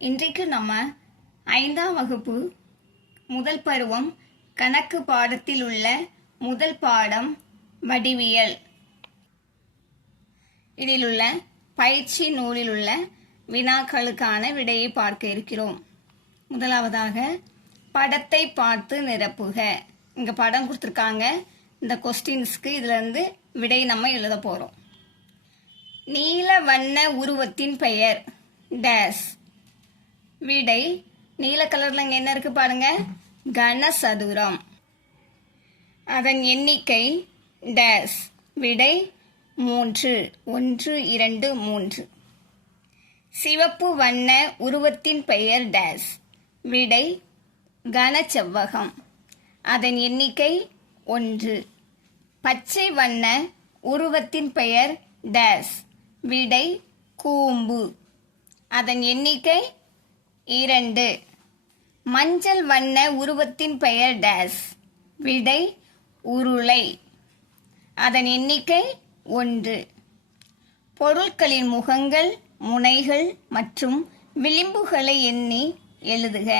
இன்றைக்கு நம்ம 5ஆம் வகுப்பு முதல் பருவம் கணக்கு பாடத்தில் உள்ள முதல் பாடம் வடிவியல். இதில் உள்ள பயிற்சி நூலில் உள்ள வினாக்களுக்கான விடையை பார்க்க இருக்கிறோம். முதலாவதாக படத்தை பார்த்து நிரப்புக. இங்க படம் கொடுத்துருக்காங்க. இந்த கொஸ்டின்ஸ்க்கு இதுல இருந்து விடை நம்ம எழுத போறோம். நீல வண்ண உருவத்தின் பெயர் டேஸ். விடை நீல கலர்ல இங்க என்ன இருக்கு பாருங்க, கனசதுரம். அதன் எண்ணிக்கை டேஸ். விடை 3. 1 2 3. சிவப்பு வண்ண உருவத்தின் பெயர் டேஸ். விடை கனச்செவ்வகம். அதன் எண்ணிக்கை 1. பச்சை வண்ண உருவத்தின் பெயர் டேஸ். விடை கூம்பு. அதன் எண்ணிக்கை 2. மஞ்சள் வண்ண உருவத்தின் பெயர் டேஸ். விடை உருளை. அதன் எண்ணிக்கை 1. பொருட்களின் முகங்கள், முனைகள் மற்றும் விளிம்புகளை எண்ணி எழுதுக.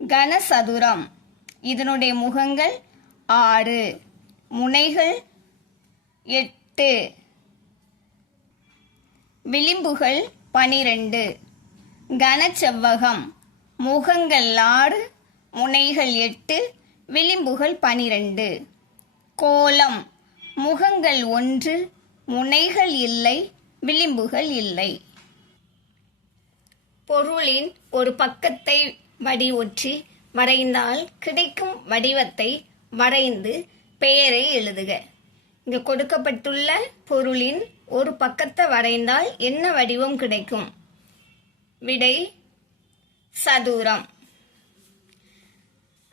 கனசதுரம். இதனுடைய முகங்கள் 6, முனைகள் 8, விளிம்புகள் 12. கனச்செவ்வகம். முகங்கள் 6, முனைகள் 8, விளிம்புகள் 12. கோளம். முகங்கள் 1, முனைகள் இல்லை, விளிம்புகள் இல்லை. பொருளின் ஒரு பக்கத்தை வடிவொற்றி வரைந்தால் கிடைக்கும் வடிவத்தை வரைந்து பெயரை எழுதுக. இங்கு கொடுக்கப்பட்டுள்ள பொருளின் ஒரு பக்கத்தை வரைந்தால் என்ன வடிவம் கிடைக்கும்? விடை சதுரம்.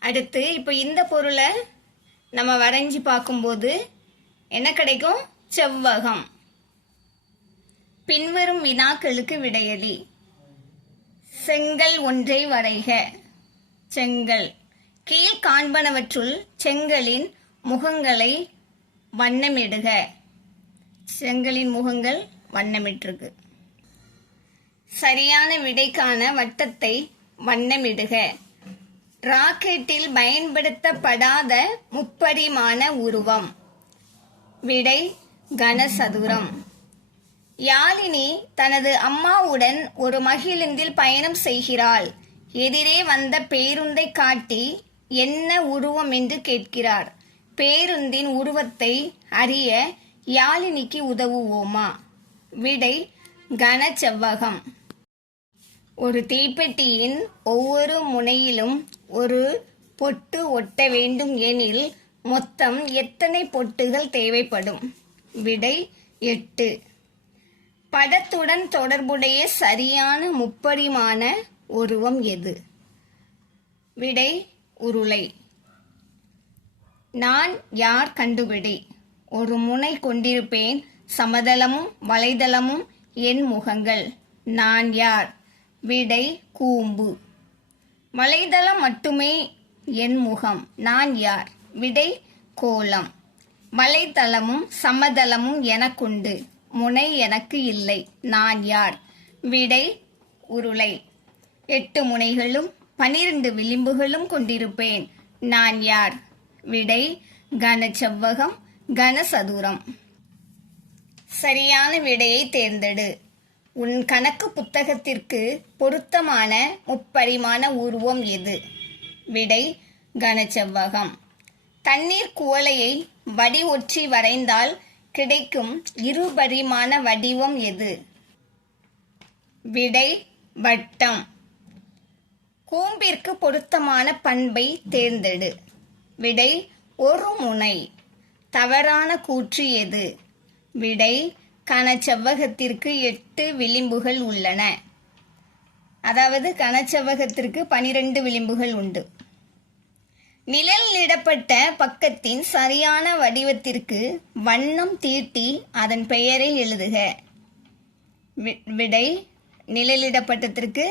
அடுத்து இப்போ இந்த பொருளை நம்ம வரைஞ்சி பார்க்கும்போது என்ன கிடைக்கும்? செவ்வகம். பின்வரும் வினாக்களுக்கு விடையளி. செங்கல் ஒன்றை வரைக. செங்கல். கீழ் காண்பனவற்றுள் செங்கலின் முகங்களை வண்ணமிடுக. செங்கலின் முகங்கள் வண்ணமிட்டிருக்கு. சரியான விடைக்கான வட்டத்தை வண்ணமிடுக. ராக்கெட்டில் பயன்படுத்தப்படாத முப்பரிமாண உருவம். விடை கனசதுரம். யாழினி தனது அம்மாவுடன் ஒரு மகிழுந்தில் பயணம் செய்கிறாள். எதிரே வந்த பேருந்தை காட்டி என்ன உருவம் என்று கேட்கிறார். பேருந்தின் உருவத்தை அறிய யாழினிக்கு உதவுவோமா? விடை கனச்செவ்வகம். ஒரு தீப்பெட்டியின் ஒவ்வொரு முனையிலும் ஒரு பொட்டு ஒட்ட வேண்டும் எனில் மொத்தம் எத்தனை பொட்டுகள் தேவைப்படும்? விடை 8. படத்துடன் தொடர்புடைய சரியான முப்பரிமாண உருவம் எது? விடை உருளை. நான் யார் கண்டுபிடி. ஒரு முனை கொண்டிருப்பேன். சமதளமும் வலைதளமும் என் முகங்கள். நான் யார்? விடை கூம்பு. வலைதளம் மட்டுமே என் முகம். நான் யார்? விடை கோளம். வலைதளமும் சமதளமும் எனக்குண்டு, முனை எனக்கு இல்லை. நான் யார்? விடை உருளை. 8 முனைகளும் 12 விளிம்புகளும் கொண்டிருப்பேன். நான் யார்? விடை கனச்செவ்வகம், கனசதுரம். சரியான விடையை தேர்ந்தெடு. உன் கணக்கு புத்தகத்திற்கு பொருத்தமான முப்பரிமாண உருவம் எது? விடை கனச்செவ்வகம். தண்ணீர் குவளையை வடிவொற்றி வரைந்தால் கிடைக்கும் இருபரிமாண வடிவம் எது? விடை வட்டம். கூம்பிற்கு பொருத்தமான பண்பை தேர்ந்தெடு. விடை ஒரு முனை. தவறான கூற்று எது? விடை கனச்செவ்வகத்திற்கு 8 விளிம்புகள் உள்ளன. அதாவது கனச்செவ்வகத்திற்கு 12 விளிம்புகள் உண்டு. நிழலிடப்பட்ட பக்கத்தின் சரியான வடிவத்திற்கு வண்ணம் தீட்டி அதன் பெயரை எழுதுக. விடை நிழலிடப்பட்டத்திற்கு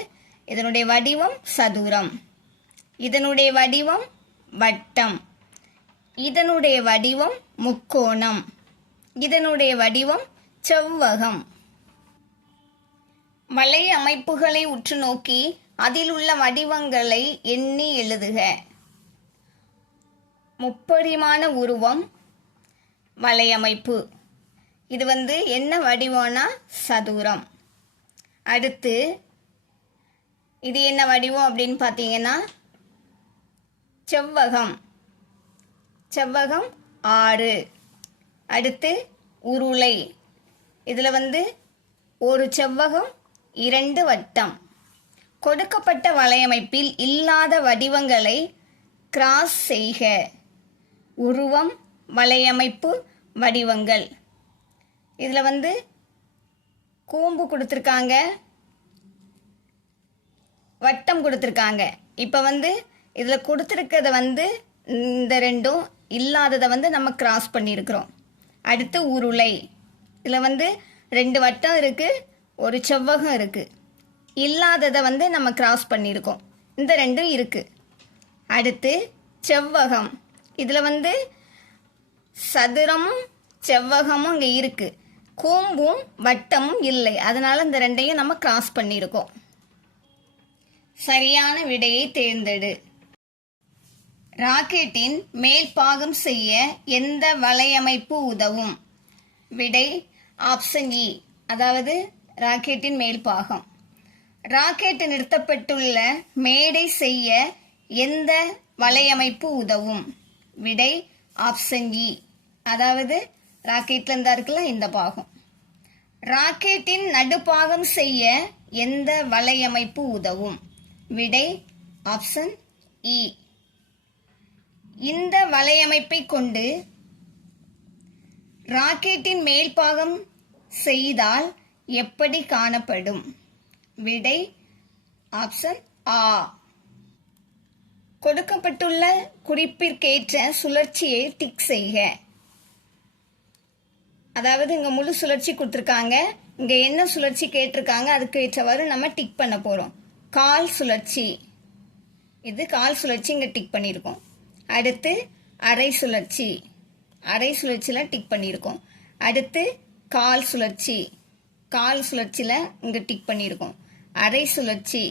இதனுடைய வடிவம் சதுரம். இதனுடைய வடிவம் வட்டம். இதனுடைய வடிவம் முக்கோணம். இதனுடைய வடிவம் செவ்வகம். வலை அமைப்புகளை உற்று நோக்கி அதில் உள்ள வடிவங்களை எண்ணி எழுதுக. முப்பரிமாண உருவம் வலையமைப்பு. இது என்ன வடிவம்னா சதுரம். அடுத்து இது என்ன வடிவம் அப்படின்னு பார்த்தீங்கன்னா செவ்வகம். செவ்வகம் 6. அடுத்து உருளை. இதில் ஒரு செவ்வகம் 2 வட்டம். கொடுக்கப்பட்ட வலையமைப்பில் இல்லாத வடிவங்களை கிராஸ் செய்க. உருவம், வலையமைப்பு, வடிவங்கள். இதில் கூம்பு கொடுத்துருக்காங்க, வட்டம் கொடுத்துருக்காங்க. இப்போ இதில் கொடுத்துருக்கிறத இந்த ரெண்டும் இல்லாததை நம்ம கிராஸ் பண்ணியிருக்கிறோம். அடுத்து உருளை. இதில் 2 வட்டம் இருக்குது, ஒரு செவ்வகம் இருக்குது. இல்லாததை நம்ம கிராஸ் பண்ணியிருக்கோம். இந்த ரெண்டும் இருக்குது. அடுத்து செவ்வகம். இதில் சதுரமும் செவ்வகமும் இங்கே இருக்குது, கூம்பும் வட்டமும் இல்லை. அதனால் இந்த ரெண்டையும் நம்ம கிராஸ் பண்ணியிருக்கோம். சரியான விடையை தேர்ந்தெடு. ராக்கெட்டின் மேல் பாகம் செய்ய எந்த வலையமைப்பு உதவும்? விடை ஆப்ஷன் இ, அதாவது ராக்கெட்டின் மேல் பாகம். ராக்கெட் நிறுத்தப்பட்டுள்ள மேடை செய்ய எந்த வலையமைப்பு உதவும்? விடை ஆப்ஷன் இ, அதாவது ராக்கெட்ல இருந்தா இருக்குல்ல இந்த பாகம். ராக்கெட்டின் நடுப்பாகம் செய்ய எந்த வலையமைப்பு உதவும்? விடை ஆப்ஷன் இ. இந்த வலையமைப்பை கொண்டு ராக்கெட்டின் மேல்பாகம் செய்தால் எப்படி காணப்படும்? விடை ஆப்ஷன் ஆ. கொடுக்கப்பட்டுள்ள குறிப்பிற்கேற்ற சுழற்சியை டிக் செய்க. அதாவது இங்க முழு சுழற்சி கொடுத்துருக்காங்க, இங்க என்ன சுழற்சி கேட்டிருக்காங்க அதுக்கு ஏற்றவாறு நம்ம டிக் பண்ண போறோம். கால் சுழற்சி, இது கால் சுழற்சி இங்க டிக் பண்ணியிருக்கோம். அடுத்து அரை சுழற்சி, அரை சுழற்சியில டிக் பண்ணியிருக்கோம். அடுத்து கால் சுழற்சி, கால் சுழற்சியில இங்க டிக் பண்ணியிருக்கோம். அரை சுழற்சி,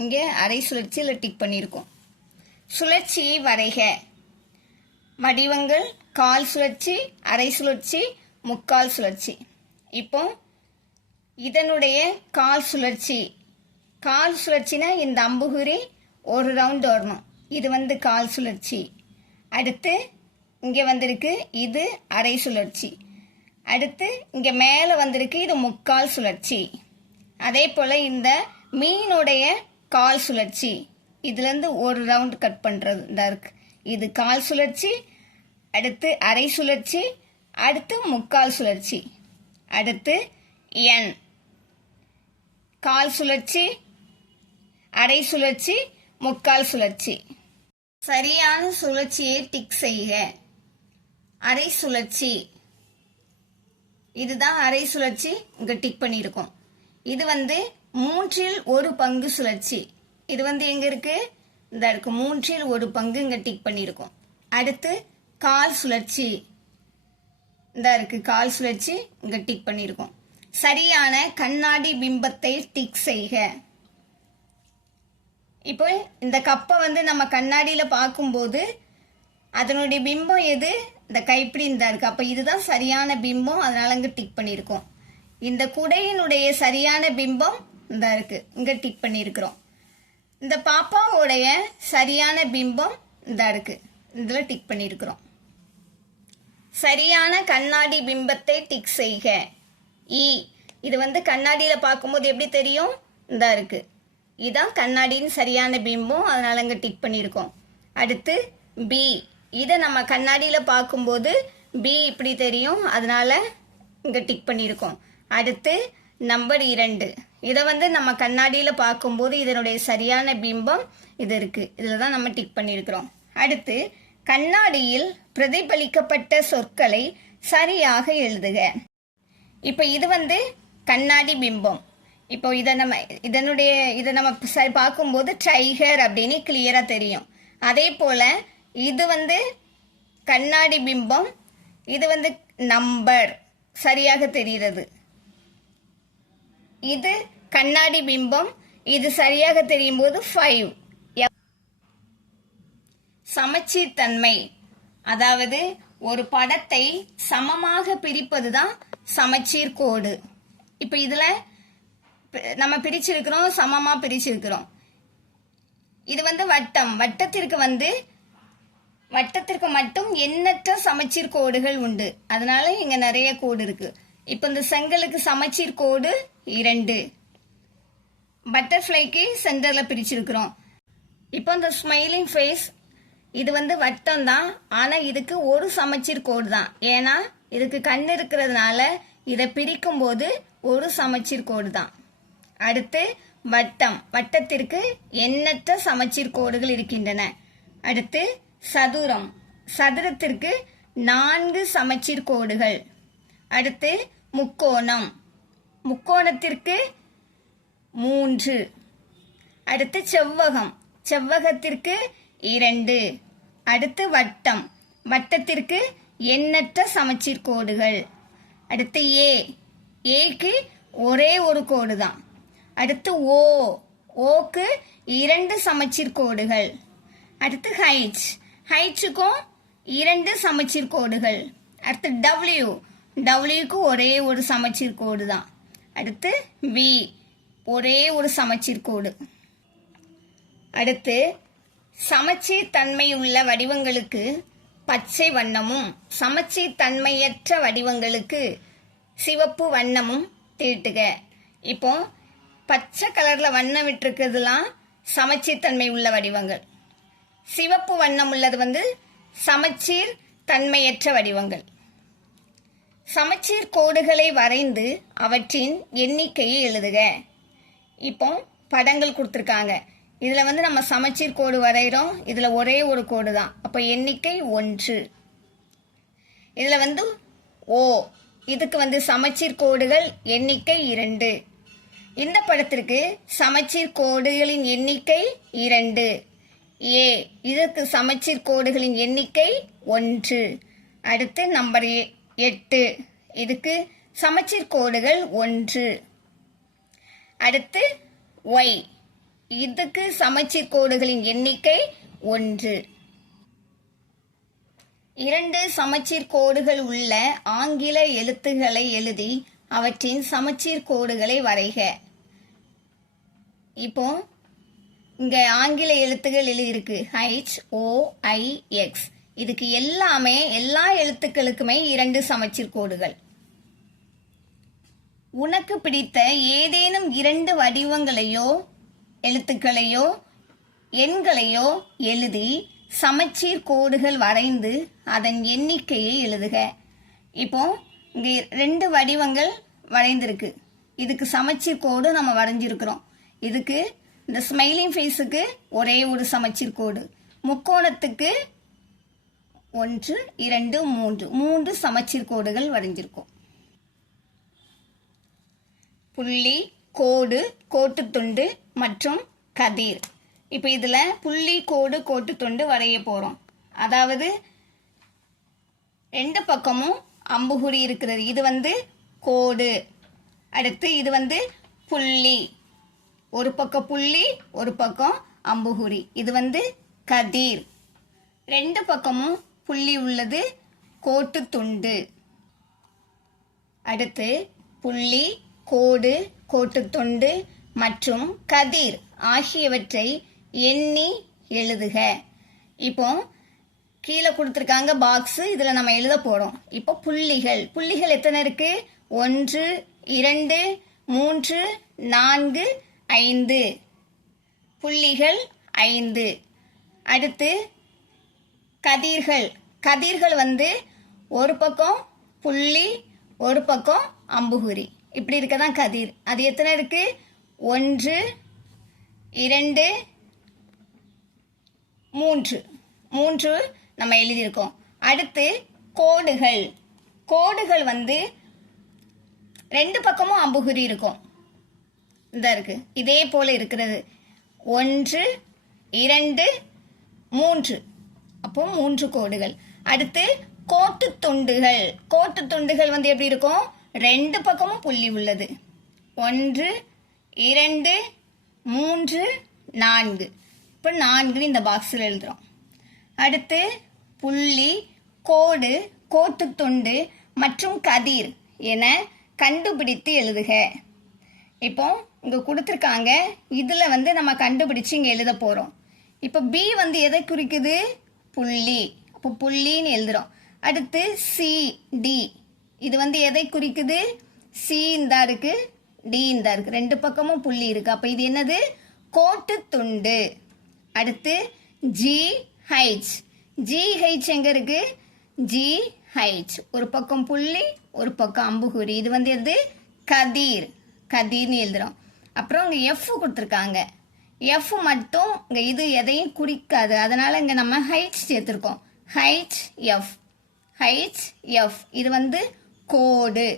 இங்க அரை சுழற்சியில டிக் பண்ணியிருக்கோம். சுழற்சியை வரைக. வடிவங்கள் கால் சுழற்சி, அரை சுழற்சி, முக்கால் சுழற்சி. இப்போ இதனுடைய கால் சுழற்சி, கால் சுழற்சினா இந்த அம்புகுறி ஒரு ரவுண்ட் வரணும். இது கால் சுழற்சி. அடுத்து இங்கே வந்திருக்கு இது அரை சுழற்சி. அடுத்து இங்கே மேலே வந்திருக்கு இது முக்கால் சுழற்சி. அதே போல் இந்த மீனுடைய கால் சுழற்சி, இதுலேருந்து ஒரு ரவுண்ட் கட் பண்ணுறது தான் இருக்கு. இது கால் சுழற்சி, அடுத்து அரை சுழற்சி, அடுத்து முக்கால் சுழற்சி. அடுத்து என் கால் சுழற்சி, அரை சுழற்சி, முக்கால் சுழற்சி. சரியான சுழற்சியை டிக் செய்க. அரை சுழற்சி, இதுதான் அரை சுழற்சி, இங்க டிக் பண்ணியிருக்கோம். இது 1/3 சுழற்சி. இது எங்க இருக்கு? இந்த இருக்கு, 1/3 இங்க டிக் பண்ணியிருக்கோம். அடுத்து கால் சுழற்சி, இந்த இருக்கு கால் சுழற்சி, இங்க டிக் பண்ணியிருக்கோம். சரியான கண்ணாடி பிம்பத்தை டிக் செய்க. இப்போ இந்த கப்பை நம்ம கண்ணாடியில பார்க்கும்போது அதனுடைய பிம்பம் எது? இந்த கைப்பிடி இந்த இருக்கு. அப்ப இதுதான் சரியான பிம்பம், அதனால இங்க டிக் பண்ணியிருக்கோம். இந்த குடையினுடைய சரியான பிம்பம் இந்த இருக்கு, இங்க டிக் பண்ணியிருக்கிறோம். இந்த பாப்பாவுடைய சரியான பிம்பம் இந்த இருக்கு, இதுல டிக் பண்ணியிருக்கிறோம். சரியான கண்ணாடி பிம்பத்தை டிக் செய்க. இ, இது கண்ணாடியில பார்க்கும்போது எப்படி தெரியும்? இந்த இருக்கு, இதான் கண்ணாடியின் சரியான பிம்பம், அதனால இங்க டிக் பண்ணியிருக்கோம். அடுத்து பி, இதை நம்ம கண்ணாடியில பார்க்கும்போது பி இப்படி தெரியும், அதனால இங்க டிக் பண்ணியிருக்கோம். அடுத்து நம்பர் 2, இதை நம்ம கண்ணாடியில பார்க்கும்போது இதனுடைய சரியான பிம்பம் இது இருக்கு, இதுல தான் நம்ம டிக் பண்ணியிருக்கிறோம். அடுத்து கண்ணாடியில் பிரதிபலிக்கப்பட்ட சொற்களை சரியாக எழுதுக. இப்போ இது கண்ணாடி பிம்பம். இப்போ இதை நம்ம பார்க்கும்போது டைகர் அப்படின்னு கிளியரா தெரியும். அதே போல இது கண்ணாடி பிம்பம், இது நம்பர் சரியாக தெரிகிறது. இது கண்ணாடி பிம்பம். இது சரியாக தெரியும் போது 5. சமச்சீர் தன்மை, அதாவது ஒரு படத்தை சமமாக பிரிப்பது தான் சமச்சீர் கோடு. இப்போ இதில் நம்ம பிரிச்சிருக்கிறோம், சமமாக பிரிச்சிருக்கிறோம். இது வந்து வட்டம். வட்டத்திற்கு மட்டும் எண்ணற்ற சமச்சீர் கோடுகள் உண்டு. அதனால இங்க நிறைய கோடு இருக்கு. இப்போ இந்த செங்கலுக்கு சமச்சீர் கோடு 2. பட்டர்ஃப்ளைக்கு சென்டர்ல பிரிச்சிருக்கிறோம். இப்போ இந்த ஸ்மைலிங் ஃபேஸ் இது வந்து வட்டம் தான், ஆனா இதுக்கு ஒரு சமச்சீர் கோடு தான். ஏன்னா இதுக்கு கண் இருக்கிறதுனால இதை பிரிக்கும் போது ஒரு சமச்சீர் கோடு தான். அடுத்து வட்டம். வட்டத்திற்கு எண்ணற்ற சமச்சீர் கோடுகள் இருக்கின்றன. அடுத்து சதுரம். சதுரத்திற்கு 4 சமச்சீர் கோடுகள். அடுத்து முக்கோணம். முக்கோணத்திற்கு 3. அடுத்து செவ்வகம். செவ்வகத்திற்கு 2. அடுத்து வட்டம். வட்டத்திற்கு எண்ணற்ற சமச்சீர் கோடுகள். அடுத்து ஏக்கு ஒரே ஒரு கோடு தான். அடுத்து ஓக்கு 2 சமச்சீர் கோடுகள். அடுத்து ஹைட்ஸுக்கும் 2 சமச்சீர் கோடுகள். அடுத்து டபிள்யூக்கு ஒரே ஒரு சமச்சீர் கோடு தான். அடுத்து வி ஒரே ஒரு சமச்சீர் கோடு. அடுத்து சமச்சீர் தன்மையுள்ள வடிவங்களுக்கு பச்சை வண்ணமும் சமச்சீர் தன்மையற்ற வடிவங்களுக்கு சிவப்பு வண்ணமும் தீட்டுக. இப்போ பச்சை கலர்ல வண்ணம் விட்டுருக்கிறதுலாம் சமச்சீர் தன்மை உள்ள வடிவங்கள். சிவப்பு வண்ணம் உள்ளது வந்து சமச்சீர் தன்மையற்ற வடிவங்கள். சமச்சீர் கோடுகளை வரைந்து அவற்றின் எண்ணிக்கையை எழுதுக. இப்போ படங்கள் கொடுத்துருக்காங்க. இதில் வந்து நம்ம சமச்சீர் கோடு வரைகிறோம். இதில் ஒரே ஒரு கோடு தான். அப்போ எண்ணிக்கை 1. இதில் வந்து இதுக்கு வந்து சமச்சீர் கோடுகள் எண்ணிக்கை 2. இந்த படத்திற்கு சமச்சீர் கோடுகளின் எண்ணிக்கை 2. இதற்கு சமச்சீர் கோடுகளின் எண்ணிக்கை 1. அடுத்து நம்பர் 8. இதுக்கு சமச்சீர் கோடுகள் 1. அடுத்து இதுக்கு சமச்சீர் கோடுகளின் எண்ணிக்கை 1. 2 சமச்சீர் கோடுகள் உள்ள ஆங்கில எழுத்துக்களை எழுதி அவற்றின் சமச்சீர் கோடுகளை வரைக. இப்போ இங்க ஆங்கில எழுத்துக்கள் எழுதியிருக்கு HOIX. இதுக்கு எல்லா எழுத்துக்களுக்குமே 2 சமச்சீர் கோடுகள். உனக்கு பிடித்த ஏதேனும் 2 வடிவங்களையோ எழுத்துக்களையோ எண்களையோ எழுதி சமச்சீர் கோடுகள் வரைந்து அதன் எண்ணிக்கையை எழுதுக. இப்போ இங்கே 2 வடிவங்கள் வரைந்திருக்கு. இதுக்கு சமச்சீர் கோடு நம்ம வரைஞ்சிருக்கிறோம். இதுக்கு இந்த ஸ்மைலிங் ஃபேஸுக்கு ஒரே ஒரு சமச்சீர் கோடு. முக்கோணத்துக்கு 1 2 3 சமச்சீர் கோடுகள் வரைஞ்சிருக்கும். புள்ளி, கோடு, கோட்டுத்துண்டு மற்றும் கதிர். இப்போ இதில் புள்ளி, கோடு, கோட்டுத்துண்டு வரைய போகிறோம். அதாவது 2 பக்கமும் அம்புகுறி இருக்கிறது. இது வந்து கோடு. அடுத்து இது வந்து புள்ளி. ஒரு பக்கம் புள்ளி, ஒரு பக்கம் அம்புகுறி. இது வந்து கதிர். 2 பக்கமும் புள்ளி உள்ளது கோட்டுத்துண்டு. அடுத்து புள்ளி, கோடு, கோட்டுத்துண்டு மற்றும் கதிர் ஆகியவற்றை எண்ணி எழுதுக. இப்போ கீழே கொடுத்துருக்காங்க பாக்ஸ். இதில் நம்ம எழுத போகிறோம். இப்போ புள்ளிகள் எத்தனை இருக்கு? 1 2 3 4 5. புள்ளிகள் 5. அடுத்து கதிர்கள் வந்து ஒரு பக்கம் புள்ளி, ஒரு பக்கம் அம்புகுறி. இப்படி இருக்கதான் கதிர். அது எத்தனை இருக்கு? 1 2 3 நம்ம எழுதியிருக்கோம். அடுத்து கோடுகள் வந்து 2 பக்கமும் அம்புகுறி இருக்கும். இந்த இருக்கு. இதே போல இருக்கிறது 1 2 3. அப்போ 3 கோடுகள். அடுத்து கோட்டுத்துண்டுகள் வந்து எப்படி இருக்கும்? 2 பக்கமும் புள்ளி உள்ளது. 1 2 3 4. இப்போ 4 இந்த பாக்ஸில் எழுதுகிறோம். அடுத்து புள்ளி, கோடு, கோட்டுத்துண்டு மற்றும் கதிர் என கண்டுபிடித்து எழுதுக. இப்போ இங்கே கொடுத்துருக்காங்க, இதில் வந்து நம்ம கண்டுபிடிச்சு இங்கே எழுத போகிறோம். இப்போ பி வந்து எதை குறிக்குது? புள்ளி. அப்போ புள்ளின்னு எழுதுகிறோம். அடுத்து சி, டி, இது வந்து எதை குறிக்குது? சி இந்தா இருக்கு, டி இந்தா இருக்கு, ரெண்டு பக்கமும் புள்ளி இருக்கு. அப்போ இது என்னது? கோட்டு துண்டு. அடுத்து ஜி, ஹைச். ஜி, ஹைச் எங்க இருக்கு? ஜி, ஹைச், ஒரு பக்கம் புள்ளி, ஒரு பக்கம் அம்புகுறி. இது வந்து எது? கதிர். கதிர்னு எழுதுறோம். அப்புறம் இங்கே எஃப் கொடுத்துருக்காங்க. எஃப் மட்டும் இங்கே இது எதையும் குறிக்காது, அதனால இங்கே நம்ம ஹைச் சேர்த்துருக்கோம். ஹைச் எஃப், ஹைச் எஃப், இது வந்து கோடு.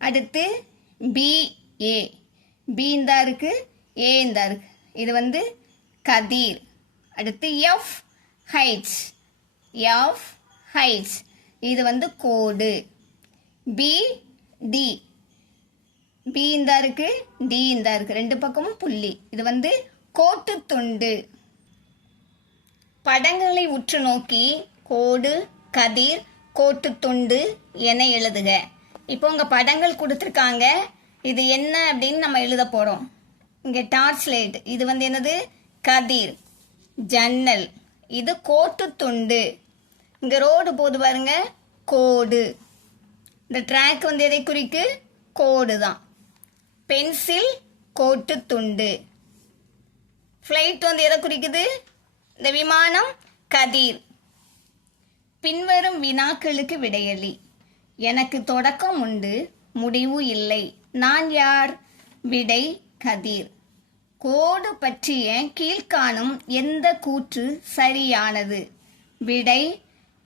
அடுத்து பி, ஏ. பி இந்தா இருக்கு, ஏ இந்தா இருக்கு, இது வந்து கதிர். அடுத்து எஃப், ஹைச். எஃப், ஹைச், இது வந்து கோடு. B, D. பி இந்தா இருக்கு, டி இந்தா இருக்கு, ரெண்டு பக்கமும் புள்ளி, இது வந்து கோட்டு துண்டு. படங்களை உற்று நோக்கி கோடு, கதிர், கோட்டு துண்டு என எழுதுக. இப்போ உங்க படங்கள் கொடுத்துருக்காங்க, இது என்ன அப்படின்னு நம்ம எழுத போறோம். இங்க டார்ச் லைட், இது வந்து என்னது? கதிர். ஜன்னல், இது கோட்டு துண்டு. இங்க ரோடு போது பாருங்க, கோடு. இந்த ட்ராக் வந்து எதை குறிக்கு? கோடு தான். பென்சில், கோட்டு துண்டு. ஃப்ளைட் வந்து எதை குறிக்குது? இந்த விமானம், கதிர். பின்வரும் வினாக்களுக்கு விடையளி. எனக்கு தொடக்கம் உண்டு, முடிவு இல்லை, நான் யார்? விடை கதிர். கோடு பற்றிய கீழ்காணும் எந்த கூற்று சரியானது? விடை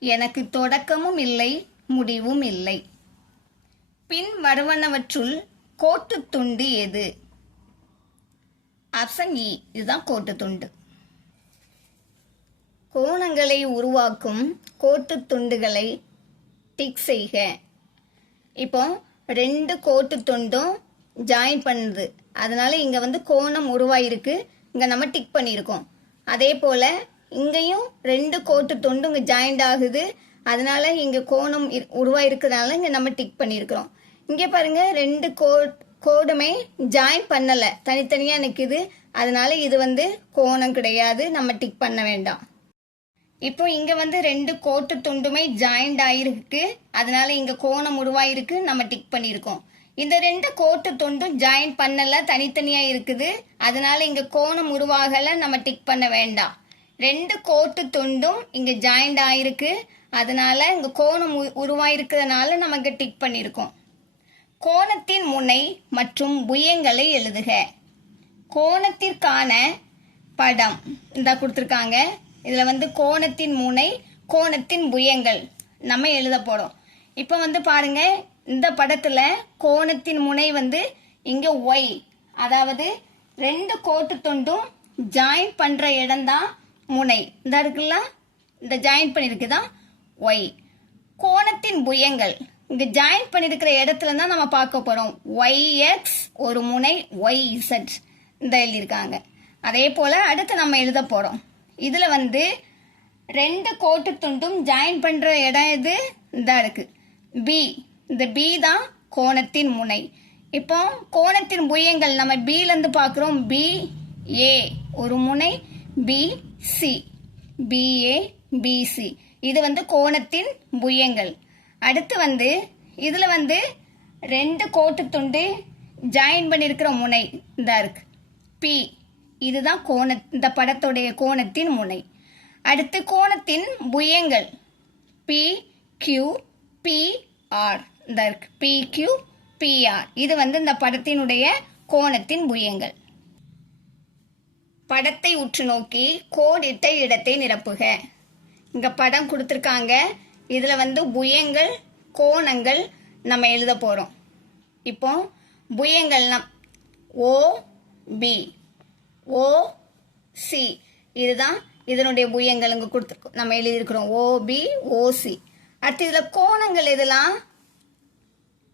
எனக்கு தொடக்கமும் இல்லை, முடிவும் இல்லை. பின் வருவனவற்றுள் கோட்டுத்துண்டு எது? ஆப்ஷன் இ, இதுதான் கோட்டுத்துண்டு. கோணங்களை உருவாக்கும் கோட்டுத்துண்டுகளை டிக் செய்க. இப்போ ரெண்டு கோட்டுத்துண்டும் ஜாயின் பண்ணுது, அதனால இங்க வந்து கோணம் உருவாயிருக்கு, இங்க நம்ம டிக் பண்ணியிருக்கோம். அதே போல இங்கேயும் ரெண்டு கோட்டுத்துண்டும் இங்க ஜாயிண்ட் ஆகுது, அதனால இங்க கோணம் உருவாயிருக்கிறதுனால இங்க நம்ம டிக் பண்ணியிருக்கிறோம். இங்கே பாருங்க, ரெண்டு கோடுமே ஜாயின் பண்ணல, தனித்தனியா நிக்குது, அதனால இது வந்து கோணம் கிடையாது, நம்ம டிக் பண்ண வேண்டாம். இப்போ இங்க வந்து ரெண்டு கோட்டு துண்டுமே ஜாயிண்ட் ஆயிருக்கு, அதனால இங்க கோணம் உருவாயிருக்கு, நம்ம டிக் பண்ணியிருக்கோம். இந்த ரெண்டு கோட்டு துண்டும் ஜாயின் பண்ணல, தனித்தனியா இருக்குது, அதனால இங்க கோணம் உருவாகல, நம்ம டிக் பண்ண வேண்டாம். ரெண்டு கோட்டு துண்டும் இங்க ஜாயிண்ட் ஆயிருக்கு, அதனால இங்க கோணம் உருவாயிருக்கிறதுனால நம்ம இங்க டிக் பண்ணியிருக்கோம். கோணத்தின் முனை மற்றும் புயங்களை எழுதுக. கோணத்திற்கான படம் இந்த கொடுத்துருக்காங்க, இதுல வந்து கோணத்தின் முனை, கோணத்தின் புயங்கள் நம்ம எழுத போறோம். இப்போ வந்து பாருங்க, இந்த படத்துல கோணத்தின் முனை வந்து இங்க ஒய், அதாவது ரெண்டு கோட்டு துண்டும் ஜாயின் பண்ற இடம் தான் முனை. இந்த இருக்குல்ல, இந்த ஜாயின் பண்ணிருக்குதான் ஒய். கோணத்தின் புயங்கள் இங்க ஜாயின் பண்ணிருக்கிற இடத்துல தான் நம்ம பார்க்க போறோம். ஒய் எக்ஸ் ஒரு முனை, ஒய் இசட் இந்த எழுதியிருக்காங்க. அதே போல அடுத்து நம்ம எழுத போறோம். இதுல வந்து ரெண்டு கோட்டு துண்டும் ஜாயின் பண்ற இடம் இது இந்த இருக்கு, பி. இந்த பி தான் கோணத்தின் முனை. இப்போ கோணத்தின் புயங்கள் நம்ம பில இருந்து பார்க்கிறோம். பி ஏ ஒரு முனை, B C, B A B C, இது வந்து கோணத்தின் புயங்கள். அடுத்து வந்து இதுல வந்து ரெண்டு கோட்டு துண்டு ஜாயின் பண்ணிருக்கிற முனை இந்த இருக்கு, பி. இதுதான் இந்த படத்துடைய கோணத்தின் முனை. அடுத்து கோணத்தின் புயங்கள் பி கியூ பி ஆர் இந்த இருக்கு, பி கியூ பி ஆர், இது வந்து இந்த படத்தினுடைய கோணத்தின் புயங்கள். படத்தை உற்று நோக்கி கோடிட்ட இடத்தை நிரப்புக. இங்க படம் கொடுத்துருக்காங்க, இதுல வந்து புயங்கள், கோணங்கள் நம்ம எழுத போறோம். இப்போ புயங்கள்னா ஓ பி, ஓ சி, இதுதான் இதனுடைய புயங்கள் இங்க கொடுத்துருக்கோம், நம்ம எழுதியிருக்கிறோம் ஓ பி ஓ சி. அடுத்து இதுல கோணங்கள் எதெல்லாம்?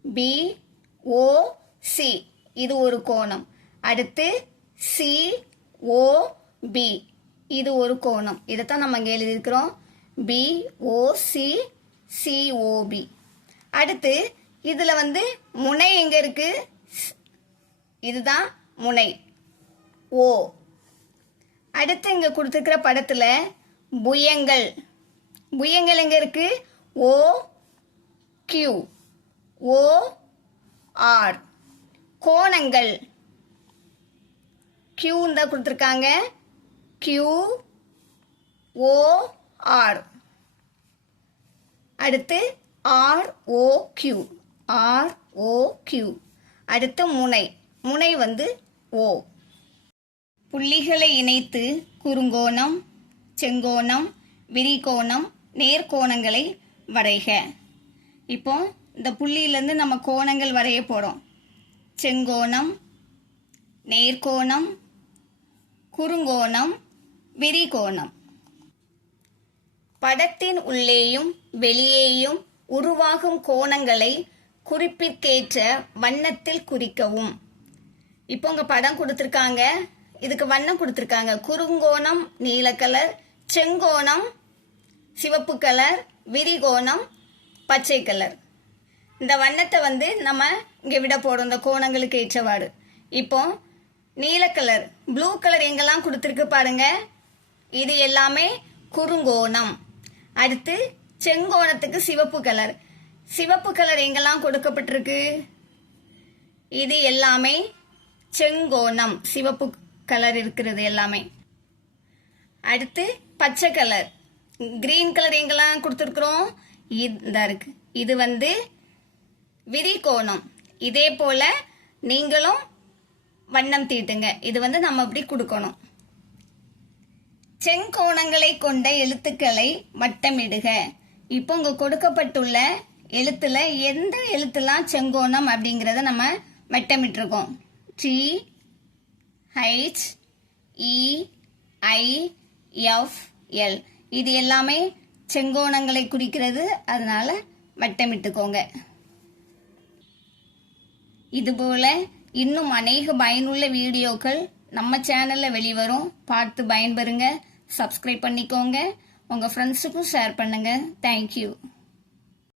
பி ஓ சி, இது ஒரு கோணம். அடுத்து COB, இது ஒரு கோணம். இதைத்தான் நம்ம இங்கே எழுதியிருக்கிறோம், BOC COB. அடுத்து இதுல வந்து முனை எங்க இருக்கு? இதுதான் முனை O. அடுத்து இங்க கொடுத்துருக்கிற படத்துல புயங்கள், புயங்கள் எங்க இருக்கு? OQ OR. கோணங்கள் Q தான் கொடுத்துருக்காங்க, QOR. அடுத்து ROQ ROQ. அடுத்து முனை, முனை வந்து O. புள்ளிகளை இணைத்து குறுங்கோணம், செங்கோணம், விரிகோணம், நேர்கோணங்களை வரைக. இப்போ இந்த புள்ளியிலேருந்து நம்ம கோணங்கள் வரைய போகிறோம். செங்கோணம், நேர்கோணம், குறுங்கோணம், விரிகோணம். படத்தின் உள்ளேயும் வெளியேயும் உருவாகும் கோணங்களை குறிப்பிற்கேற்ற வண்ணத்தில் குறிக்கவும். இப்போ உங்க படம் கொடுத்துருக்காங்க, இதுக்கு வண்ணம் கொடுத்துருக்காங்க. குறுங்கோணம் நீல கலர், செங்கோணம் சிவப்பு கலர், விரிகோணம் பச்சை கலர். இந்த வண்ணத்தை வந்து நம்ம இங்கே விட போறோம் இந்த கோணங்களுக்கு ஏற்றவாறு. இப்போ நீல கலர், ப்ளூ கலர் எங்கெல்லாம் கொடுத்துருக்கு பாருங்க, இது எல்லாமே குறுங்கோணம். அடுத்து செங்கோணத்துக்கு சிவப்பு கலர், சிவப்பு கலர் எங்கெல்லாம் கொடுக்கப்பட்டிருக்கு, இது எல்லாமே செங்கோணம், சிவப்பு கலர் இருக்கிறது எல்லாமே. அடுத்து பச்சை கலர், கிரீன் கலர் எங்கெல்லாம் கொடுத்துருக்குறோம், இந்த இருக்கு, இது வந்து விரிகோணம். இதே போல நீங்களும் வண்ணம் தீட்டுங்க. இது வந்து நம்ம இப்படி கொடுக்கணும். செங்கோணங்களை கொண்ட எழுத்துக்களை வட்டமிடுக. இப்போ உங்க கொடுக்கப்பட்டுள்ள எழுத்துல எந்த எழுத்துலாம் செங்கோணம் அப்படிங்கிறத நம்ம வட்டமிட்டிருக்கோம். THEIFL, இது எல்லாமே செங்கோணங்களை குறிக்கிறது, அதனால வட்டமிட்டுக்கோங்க. இதுபோல இன்னும் அநேக பயனுள்ள வீடியோக்கள் நம்ம சேனல்ல வெளிவரும். பார்த்து பயன்பெறுங்க. சப்ஸ்கிரைப் பண்ணிக்கோங்க. உங்க ஃப்ரெண்ட்ஸுக்கும் ஷேர் பண்ணுங்க. தேங்க்யூ.